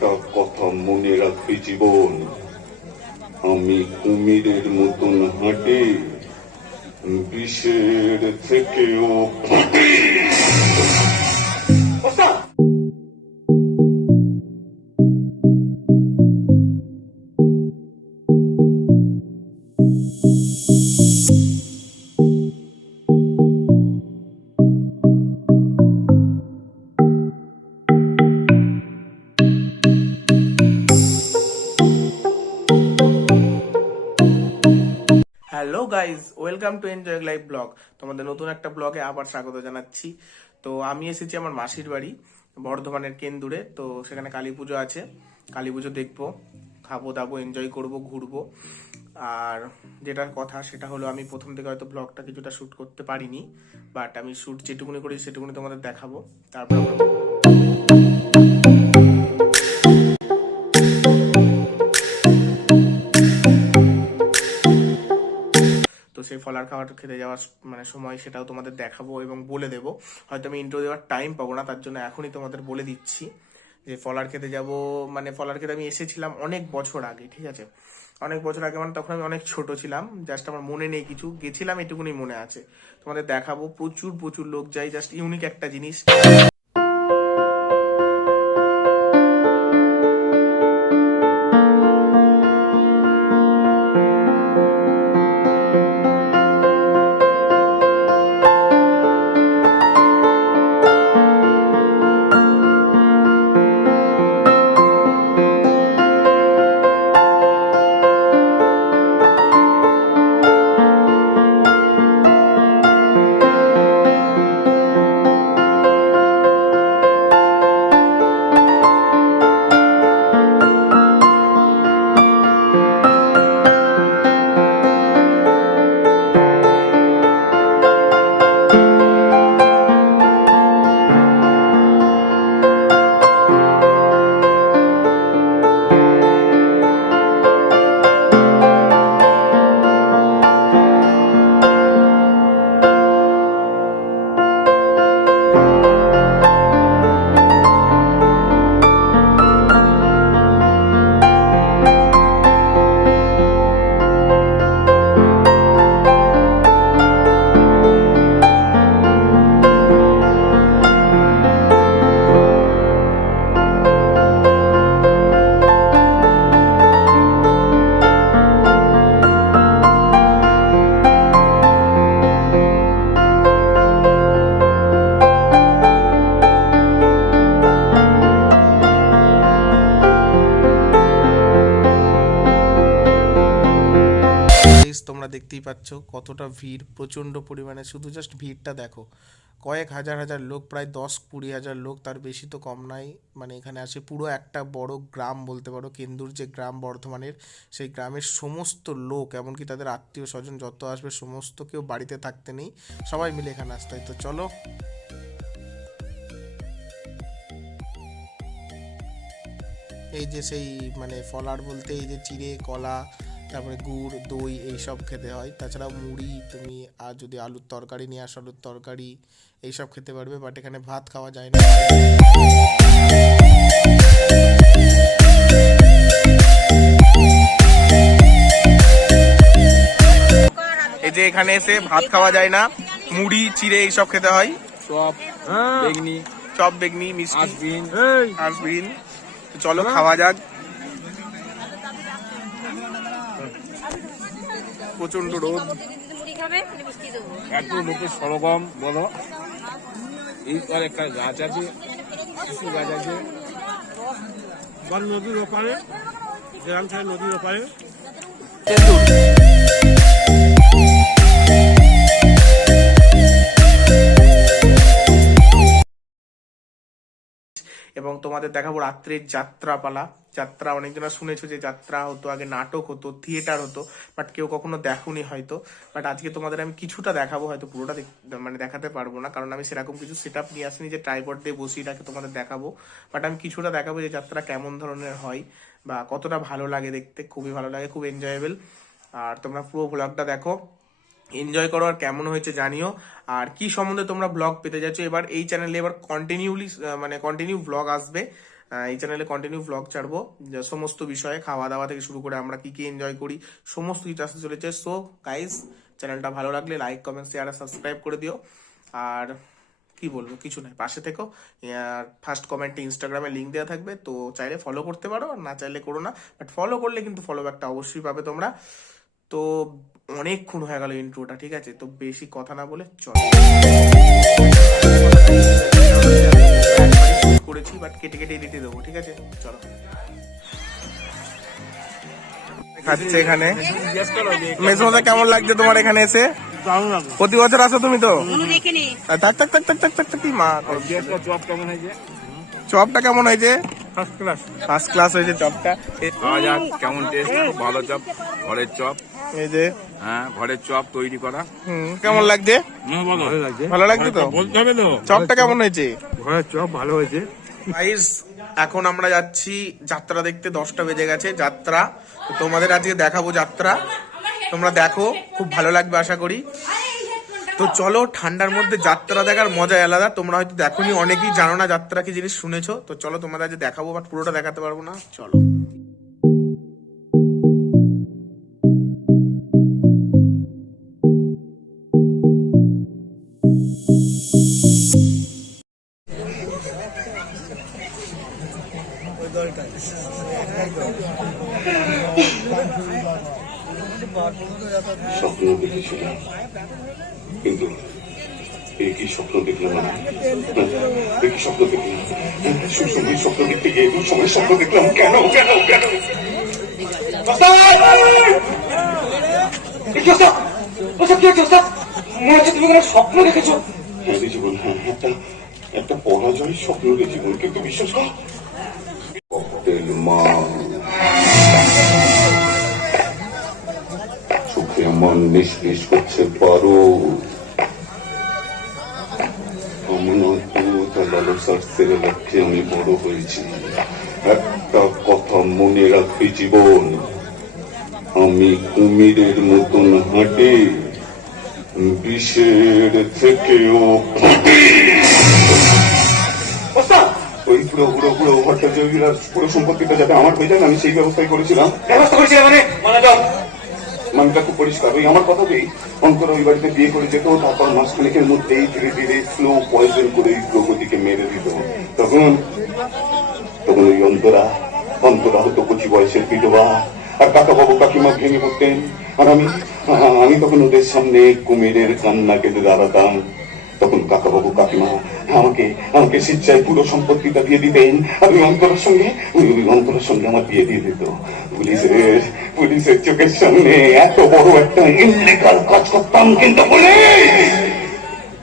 একটা কথা মনে রাখবি জীবন। আমি কুমিরের মতন হাঁটি বিষের থেকেও ফাঁকি hello guys welcome to enjoy live blog তোমাদের নতুন একটা ব্লগে আবার স্বাগত জানাচ্ছি। তো আমি এসেছি আমার মাসির বাড়ি, বর্ধমানের কেন্দুরে। তো সেখানে কালী পুজো আছে। কালী পুজো দেখব, খাব, দাবো এনজয় করব, ঘুরবো। আর যেটার কথা সেটা হলো, আমি প্রথম থেকে হয়তো ব্লগটা কিছুটা শ্যুট করতে পারিনি বাট আমি শ্যুট যেটুকুনি করি সেটুকুনি তোমাদের দেখাবো। তারপর সেই ফলার খাবার খেতে যাওয়ার মানে সময় সেটাও তোমাদের দেখাবো এবং বলে দেবো। হয়তো আমি ইন্ট্রো দেওয়ার টাইম পাবো না, তার জন্য এখনই তোমাদের বলে দিচ্ছি যে ফলার খেতে যাব। মানে ফলার খেতে আমি এসেছিলাম অনেক বছর আগে, ঠিক আছে? অনেক বছর আগে মানে তখন আমি অনেক ছোট ছিলাম জাস্ট আমার মনে নেই কিছু, গেছিলাম এটুকুনি মনে আছে। তোমাদের দেখাবো, প্রচুর প্রচুর লোক যায় জাস্ট ইউনিক একটা জিনিস। তোমরা দেখতেই পাচ্ছ কতটা ভিড়, প্রচণ্ড পরিমাণে। শুধু জাস্ট ভিড়টা দেখো। কয়েক হাজার হাজার লোক, প্রায় দশ কুড়ি হাজার লোক, তার বেশি তো কম নাই। মানে এখানে আসে পুরো একটা বড় গ্রাম বলতে পারো। কেন্দুর যে গ্রাম বর্ধমানের, সেই গ্রামের সমস্ত লোক, এমনকি তাদের আত্মীয় স্বজন যত আসবে, সমস্ত কেউ বাড়িতে থাকতে নেই। সবাই মিলে এখানে আসতে হয়। তো চলো। এই যে সেই মানে ফলার বলতে, এই যে চিড়ে, কলা তারপরে গুড় দই এইসব খেতে হয়। তাছাড়া মুড়ি তুমি আর যদি আলুর তরকারি নিয়ে আসো আলুর তরকারি এইসব খেতে পারবে বাট এখানে ভাত খাওয়া যায় না। এই যে এখানে এসে ভাত খাওয়া যায় না মুড়ি চিড়ে এইসব খেতে হয়। চপ বেগনি। চপ বেগনি মিষ্টি। আজবিন। আসবিন তো চলো খাওয়া যাক। প্রচণ্ড রোদ। মুড়ি খাবে এত লোকের সরগম বলো। এই পর একটা গাছ আছে কিছু গাছ আছে। নদীর ওপারে গ্রাম থেকে নদীর ওপারে। এবং তোমাদের দেখাবো রাত্রের যাত্রাপালা। যাত্রা অনেকজনা শুনেছো যে যাত্রা হতো, আগে নাটক হতো থিয়েটার হতো বাট কেউ কখনো দেখোনি হয়তো। বাট আজকে তোমাদের আমি কিছুটা দেখাবো, হয়তো পুরোটা মানে দেখাতে পারব না, কারণ আমি সেরকম কিছু সেট আপ নিয়ে আসিনি যে ট্রাইপড দিয়ে বসিয়ে রাখে তোমাদের দেখাবো। বাট আমি কিছুটা দেখাবো যে যাত্রা কেমন ধরনের হয় বা কতটা ভালো লাগে দেখতে, খুবই ভালো লাগে, খুব এনজয়েবল আর তোমরা পুরো ব্লগটা দেখো এনজয় করো আর কেমন হয়েছে জানিও। আর কি সম্বন্ধে তোমরা ব্লগ পেতে যাচ্ছ, এবার এই চ্যানেলে এবার কন্টিনিউলি মানে কন্টিনিউ ব্লগ আসবে। এই চ্যানেলে কন্টিনিউ ব্লগ ছাড়বো। সমস্ত বিষয়ে খাওয়া দাওয়া থেকে শুরু করে আমরা কি কি এনজয় করি, সমস্ত কিছু আসতে চলেছে। সো গাইস চ্যানেলটা ভালো লাগলে লাইক কমেন্ট শেয়ার আর সাবস্ক্রাইব করে দিও। আর কি বলব, কিছু নাই পাশে থেকো। আর ফার্স্ট কমেন্টে ইনস্টাগ্রামে লিঙ্ক দেওয়া থাকবে, তো চাইলে ফলো করতে পারো, আর না চাইলে করো না। বাট ফলো করলে কিন্তু ফলো ব্যাকটা অবশ্যই পাবে তোমরা। তো অনেকক্ষণ হয়ে গেল ইন্ট্রোটা ঠিক আছে? তো বেশি কথা না বলে চলো। কেটে কেটে এডিটে দেবো ঠিক আছে? চলো। খাচ্ছে এখানে। মেসমদা কেমন লাগছে তোমার এখানে এসে? প্রতি বছর আসো তুমি তো? থাক থাক থাক থাক থাক থাক থাক কি মা করো। চপ কেমন হয়েছে? চপটা কেমন হয়েছে? ফার্স্ট ক্লাস ফার্স্ট ক্লাস হয়েছে চপটা কেমন টেস্ট ভালো চপ ঘরের চপ এই যে। হ্যাঁ ঘরের চপ তৈরি করা। হুম কেমন লাগছে? ভালো। লাগছে। ভালো লাগছে তো? বলতে হবে তো। চপটা কেমন হয়েছে? ঘরের চপ ভালো হয়েছে। এখন আমরা যাচ্ছি, যাত্রা দেখতে দশটা বেজে গেছে, যাত্রা। তোমাদের আজকে দেখাবো যাত্রা। তোমরা দেখো, খুব ভালো লাগবে আশা করি। তো চলো, ঠান্ডার মধ্যে যাত্রা দেখার মজা আলাদা। তোমরা হয়তো দেখো অনেকেই জানো না যাত্রা কি জিনিস শুনেছো। তো চলো, তোমাদের আজ দেখাবো, বাট পুরোটা দেখাতে পারব না। চলো। একই স্বপ্ন দেখলাম আমি একই স্বপ্ন দেখলাম সুসময় স্বপ্ন দেখতে গিয়ে দুঃসময় স্বপ্ন দেখলাম। কেন? কেন? কেন? স্বপ্ন দেখেছ। হ্যাঁ জীবন হ্যাঁ একটা একটা পরাজয় স্বপ্ন জীবন কিন্তু বিশ্বাস কর। মা। চোখে আমার নিষ্পিস করছে পারো। ছেলে লক্ষ্যে আমি বড় হয়েছি। একটা কথা মনে রাখবি জীবন। আমি কুমিরের মতন হাঁটি বিষের থেকেও। ওস্তাদ, ওই পুরো পুরো পুরো ভট্টাচার্যের পুরো সম্পত্তিটা যাতে আমার হয়ে যায় আমি সেই ব্যবস্থাই করেছিলাম। ব্যবস্থা করেছিলে মানে? মানে মানটা খুব পরিষ্কার ওই আমার কথা কথাতেই অঙ্কর ওই বাড়িতে বিয়ে করে যেত, তারপর মাসখানেকের মধ্যেই ধীরে ধীরে স্লো পয়জন করে প্রগতিকে মেরে দিত। তখন তখন ওই অন্তরা অন্তরা হতো কচি বয়সের বিধবা, আর কাকা বাবু কাকিমা ভেঙে পড়তেন। আর আমি আমি তখন ওদের সামনে কুমিরের কান্না কেটে দাঁড়াতাম। তখন কাকা বাবু, কাকিমা, আমাকে আমাকে পুরো সম্পত্তিটা দিয়ে দিতেন। ওই অন্তরের সঙ্গে ওই অন্তরের সঙ্গে আমার বিয়ে দিয়ে দিত। পুলিশের পুলিশের চোখের সামনে এত বড় একটা কাজ করতাম কিন্তু পুলিশ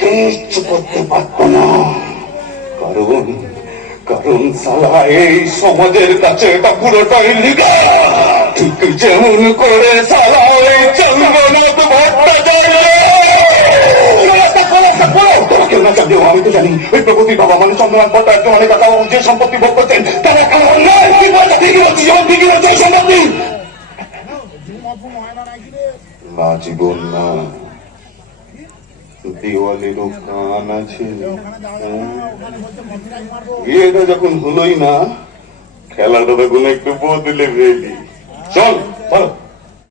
কিচ্ছু করতে পারতো না। কারণ কারণ সালা এই সমাজের কাছে এটা পুরোটাই লিগা ঠিক যেমন করে সালা ওই চন্দ্রনাথ ভট্টাচার্য না আমি তো জানি, ওই বাবা মানে ভট্টাচার্য অনেক কথা যে সম্পত্তি ভোগ করছেন, তারা জীবন না। কান আছে। যখন হলোই না, খেলাটা তখন একটু বদলে ফেলি। চল চল।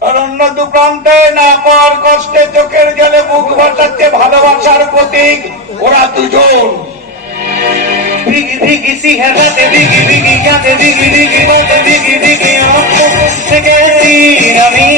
আর অন্য দু প্রান্তে না পর কষ্টে চোখের গেলে মুখ ভাসাচ্ছে ভালোবাসার প্রতীক ওরা দুজন আমি